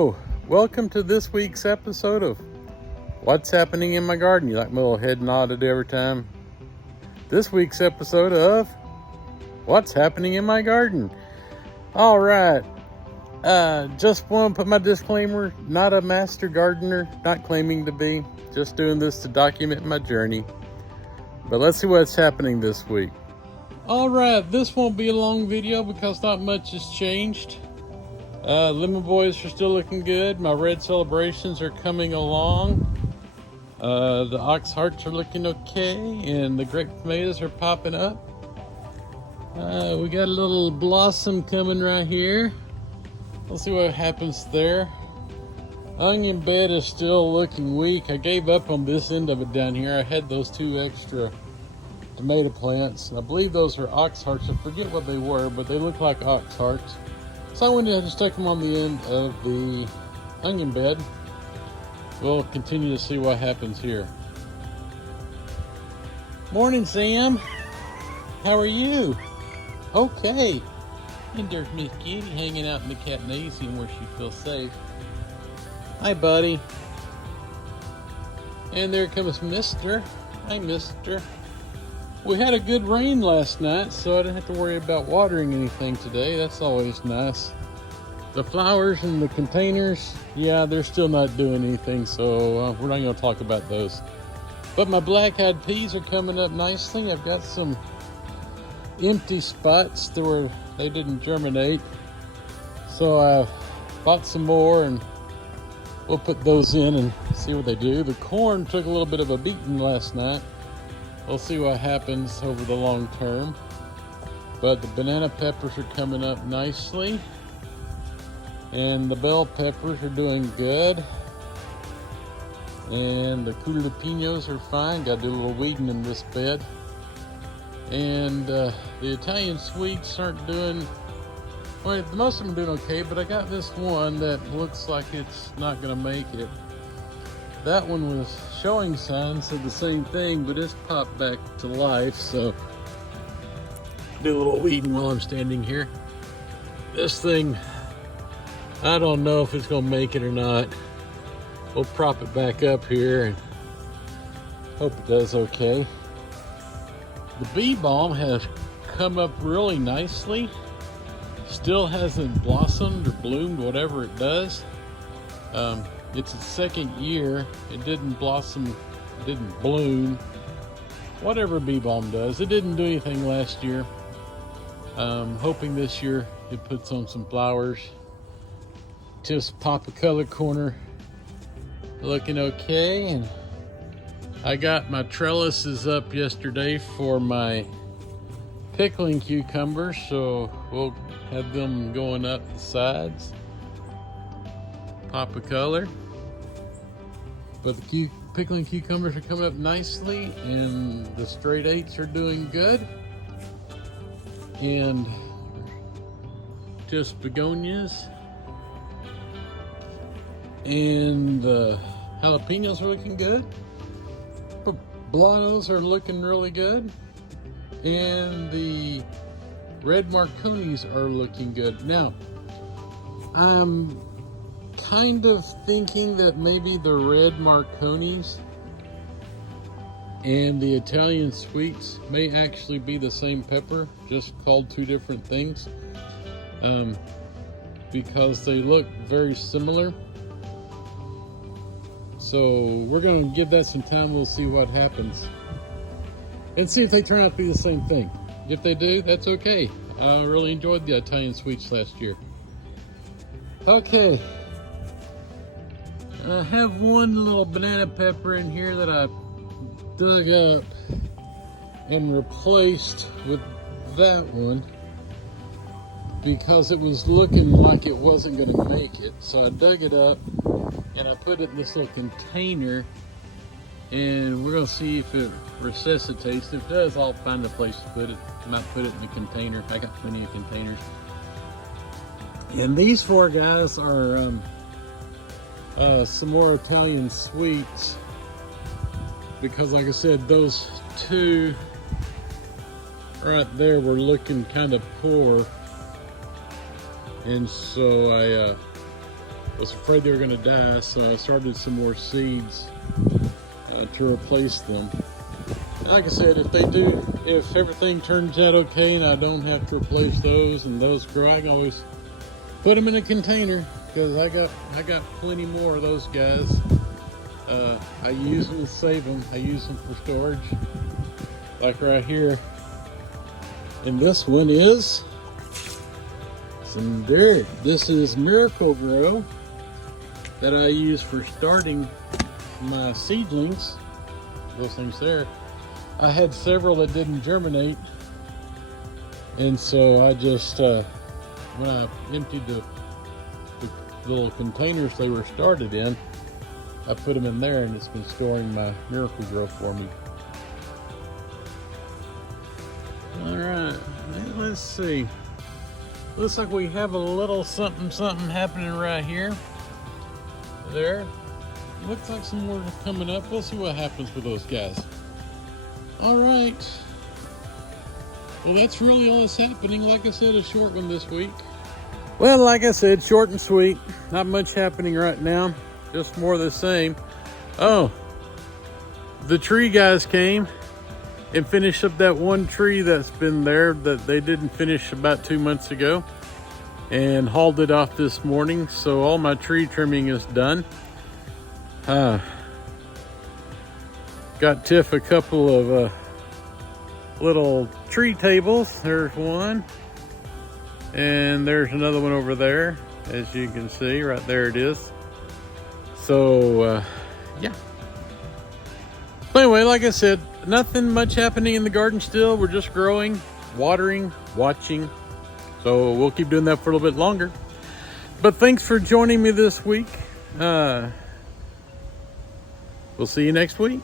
Hello, welcome to this week's episode of What's Happening in My Garden. You like my little head nodded every time? This week's episode of What's Happening in My Garden. All right, just want to put my disclaimer, not a master gardener, not claiming to be, just doing this to document my journey. But let's see what's happening this week. All right, this won't be a long video because not much has changed. Lemon Boys are still looking good. My red celebrations are coming along. The ox hearts are looking okay, and the grape tomatoes are popping up. We got a little blossom coming right here. Let's see what happens there. Onion bed is still looking weak. I gave up on this end of it down here. I had those two extra tomato plants. I believe those are ox hearts. I forget what they were, but they look like ox hearts. So I went ahead and stuck them on the end of the onion bed. We'll continue to see what happens here. Morning, Sam. How are you? Okay. And there's Miss Kitty hanging out in the catnasium where she feels safe. Hi, buddy. And there comes Mister. Hi, Mister. We had a good rain last night, so I didn't have to worry about watering anything today. That's always nice. The flowers in the containers, yeah, they're still not doing anything, so we're not going to talk about those. But my black-eyed peas are coming up nicely. I've got some empty spots where they didn't germinate, so I bought some more, and we'll put those in and see what they do. The corn took a little bit of a beating last night. We'll see what happens over the long term. But the banana peppers are coming up nicely. And the bell peppers are doing good. And the jalapenos are fine. Got to do a little weeding in this bed. And the Italian sweets aren't doing, well, most of them are doing okay, but I got this one that looks like it's not going to make it. That one was showing signs of the same thing, but it's popped back to life, so do a little weeding while I'm standing here. This thing, I don't know if it's gonna make it or not. We'll prop it back up here and hope it does okay. The bee balm has come up really nicely. Still hasn't blossomed or bloomed, whatever it does. It's its second year. It didn't blossom, it didn't bloom. Whatever bee balm does. It didn't do anything last year. Hoping this year it puts on some flowers. Just pop a color corner looking okay. And I got my trellises up yesterday for my pickling cucumbers, so we'll have them going up the sides. Pop a color. But the pickling cucumbers are coming up nicely, and the straight eights are doing good. And just begonias. And the jalapenos are looking good. Poblanos are looking really good. And the red marconis are looking good. Now, I'm kind of thinking that maybe the red marconis and the Italian sweets may actually be the same pepper, just called two different things, because they look very similar. So we're going to give that some time. We'll see what happens and see if they turn out to be the same thing. If they do, that's okay. I really enjoyed the Italian sweets last year. Okay. I have one little banana pepper in here that I dug up and replaced with that one because it was looking like it wasn't going to make it. So I dug it up and I put it in this little container, and we're going to see if it resuscitates. If it does, I'll find a place to put it. I might put it in the container. I got plenty of containers. And these four guys are some more Italian sweets, because like I said, those two right there were looking kind of poor, and so I I was afraid they were going to die, so I started some more seeds to replace them. Like I said, if everything turns out okay and I don't have to replace those and those grow, I can always put them in a container, because I got plenty more of those guys. I use them to save them. I use them for storage, like right here. And this one is some dirt. This is Miracle-Gro that I use for starting my seedlings. Those things there. I had several that didn't germinate, and so I just when I emptied the little containers they were started in, I put them in there, and it's been storing my Miracle-Gro for me. All right, let's see. Looks like we have a little something happening right here. There. Looks like some more coming up. We'll see what happens with those guys. All right. Well, that's really all that's happening. Like I said, a short one this week. Well, like I said, short and sweet. Not much happening right now. Just more of the same. Oh, the tree guys came and finished up that one tree that's been there that they didn't finish about 2 months ago, and hauled it off this morning. So all my tree trimming is done. Got Tiff a couple of little tree tables. There's one, and there's another one over there, as you can see. Right there it is. So yeah. But anyway, like I said, nothing much happening in the garden still. We're just growing, watering, watching. So we'll keep doing that for a little bit longer. But thanks for joining me this week. We'll see you next week.